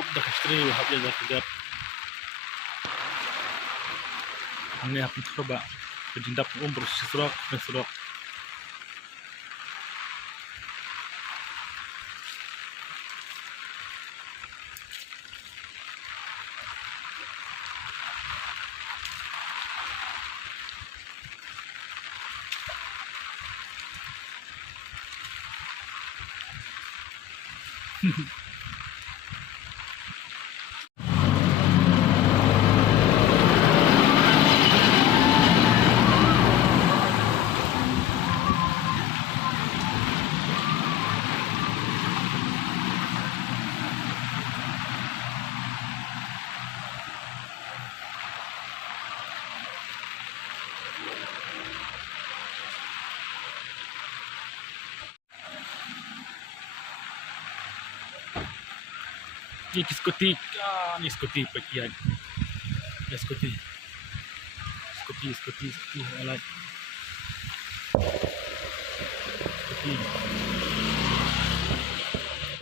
بدك اشتريه وحط ايدك قدر عمليها بنتخربع بدي ندب أمبر الشسراق نسراق Ni Scotty, ni Scotty pakian. Ya Scotty. Scotty, I like.